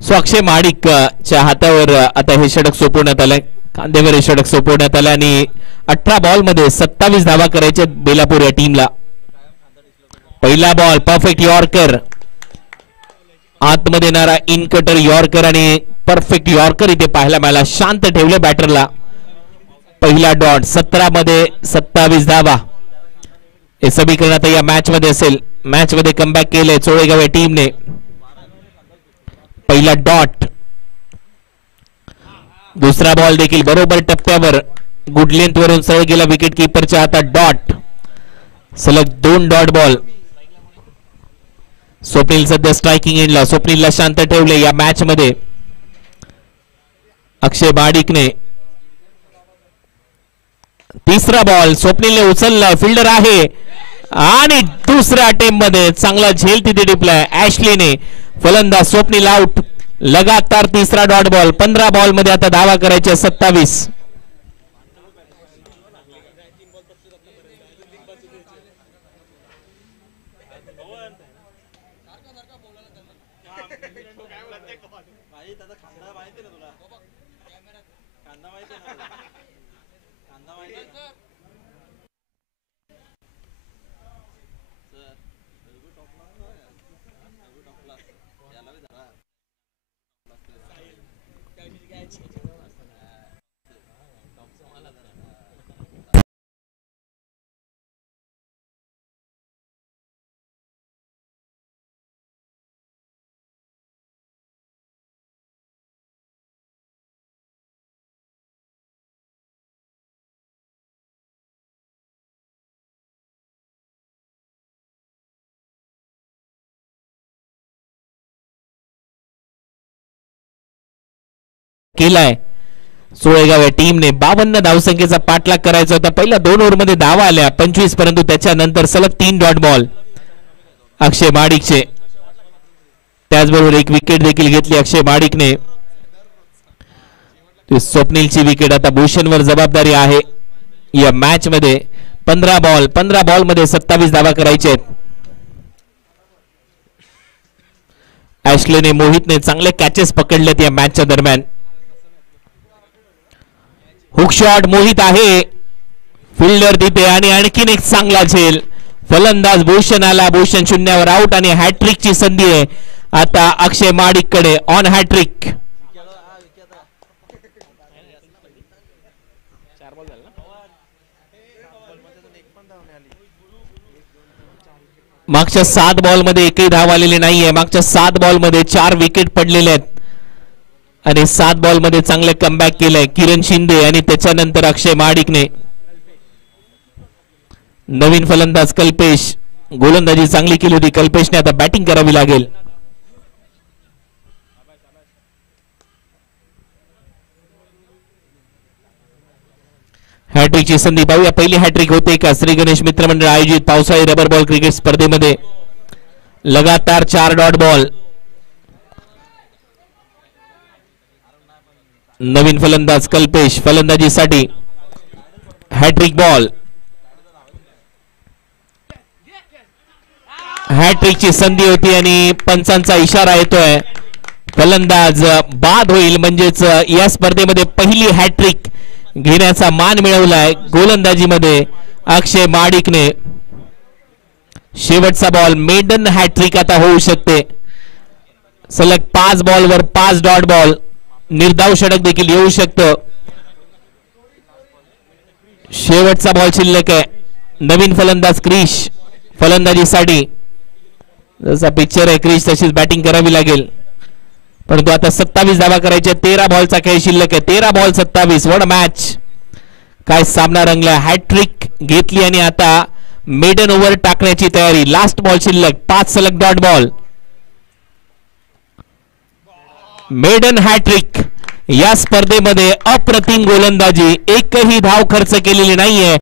सो अक्षय माडिक च्या हातावर आता हे षटक सोपवण्यात आलंय, खांद्यावर हे षटक सोपवण्यात आलं आणि 18 बॉल मध्ये 27 धावा करायच्या बेलापूर या टीमला. पहिला बॉल परफेक्ट यॉर्कर, आतमध्ये येणारा इन कटर यॉर्कर आणि परफेक्ट यॉर्कर इथे पाहायला मिळाला. शांत ठेवले बॅटरला. पहिला डॉट 17 मध्ये 27 धावा हे समीकरण आता या मॅच मध्ये असेल. मॅच मध्ये कमबॅक केले चोळेगाव या टीमने. पहिला डॉट, दुसरा बॉल देखील बरोबर टप्प्यावर गुड लेंथ वरून सरळ गेला विकेट कीपरच्या हातात. डॉट, सलग 2 डॉट बॉल. स्वप्नील सध्या स्ट्रायकिंग एंडला. स्वप्नीलला शांत ठेवले या मॅच मध्ये अक्षय माडिकने. तिसरा बॉल स्वप्नीलने उचलला, फिल्डर आहे आणि दुसऱ्या अटेम्प्ट मध्ये चांगला झेल तिथे टिपलाय ऍशलीने. फलंदाज स्वप्नील आउट. लगातार तिसरा डॉट बॉल. 15 बॉल मध्ये आता धावा करायच्या 27. केलाय सोळेगाव या टीमने. 52 धावसंख्येचा पाठलाग करायचा होता. पहिल्या 2 ओव्हरमध्ये धावा आल्या 25, परंतु त्याच्यानंतर सलग 3 डॉट बॉल अक्षय माडिकचे. त्याचबरोबर एक विकेट देखील घेतली अक्षय माडिकने. स्वप्नीलची विकेट. आता भूषणवर जबाबदारी आहे या मॅच मध्ये. 15 बॉल मध्ये 27 धावा करायचे आहेत. ऍशलेने, मोहितने चांगले कॅचेस पकडलेत या मॅचच्या दरम्यान. हुक शॉट मोहित आहे, फिल्डर तिथे आणि आणखीन एक चांगला झेल. फलंदाज भूषण आला. भूषण शून्यावर आउट आणि हॅट्रिकची संधी आहे आता अक्षय माडिक कडे. On hat trick. मागच्या 7 बॉल मध्ये एकही धाव आलेली नाहीये. मागच्या 7 बॉल मध्ये 4 विकेट पडलेले आहेत आणि 7 बॉल मध्ये चांगले कमबॅक केलंय किरण शिंदे आणि त्याच्यानंतर अक्षय माडिकने. नवीन फलंदाज कल्पेश. गोलंदाजी चांगली केली होती कल्पेशने. आता बॅटिंग करावी लागेल. हॅट्रिकची संधी पाहूया. पहिली हॅट्रिक होते का श्री गणेश मित्र मंडळ आयोजित पावसाळी रबर बॉल क्रिकेट स्पर्धेमध्ये. लगातार 4 डॉट बॉल. नवीन फलंदाज कल्पेश फलंदाजीसाठी. Hat trick ball. हॅट्रिकची संधी होती आणि पंचांचा इशारा येतोय. फलंदाज बाद होईल. म्हणजेच या स्पर्धेमध्ये पहिली हॅट्रिक घेण्याचा मान मिळवलाय गोलंदाजीमध्ये अक्षय माडिकने. शेवटचा बॉल. मेडन हॅट्रिक आता होऊ शकते. सलग 5 बॉलवर 5 डॉट बॉल. निर्धाव षटक देखील येऊ शकतं. शेवटचा बॉल शिल्लक आहे. नवीन फलंदाज क्रिश फलंदाजीसाठी. जसा पिक्चर आहे क्रिश तशीच बॅटिंग करावी लागेल. परंतु आता 27 धावा करायच्या. 13 बॉलचा खेळ शिल्लक आहे. 13 बॉल 27. What a match. काय सामना रंगला. हॅट्रिक घेतली आणि आता मेडन ओव्हर टाकण्याची तयारी. लास्ट बॉल शिल्लक. 5 सलग डॉट बॉल. Maiden hat trick. या स्पर्धेमध्ये अप्रतिम गोलंदाजी. एकही धाव खर्च केलेली नाहीये.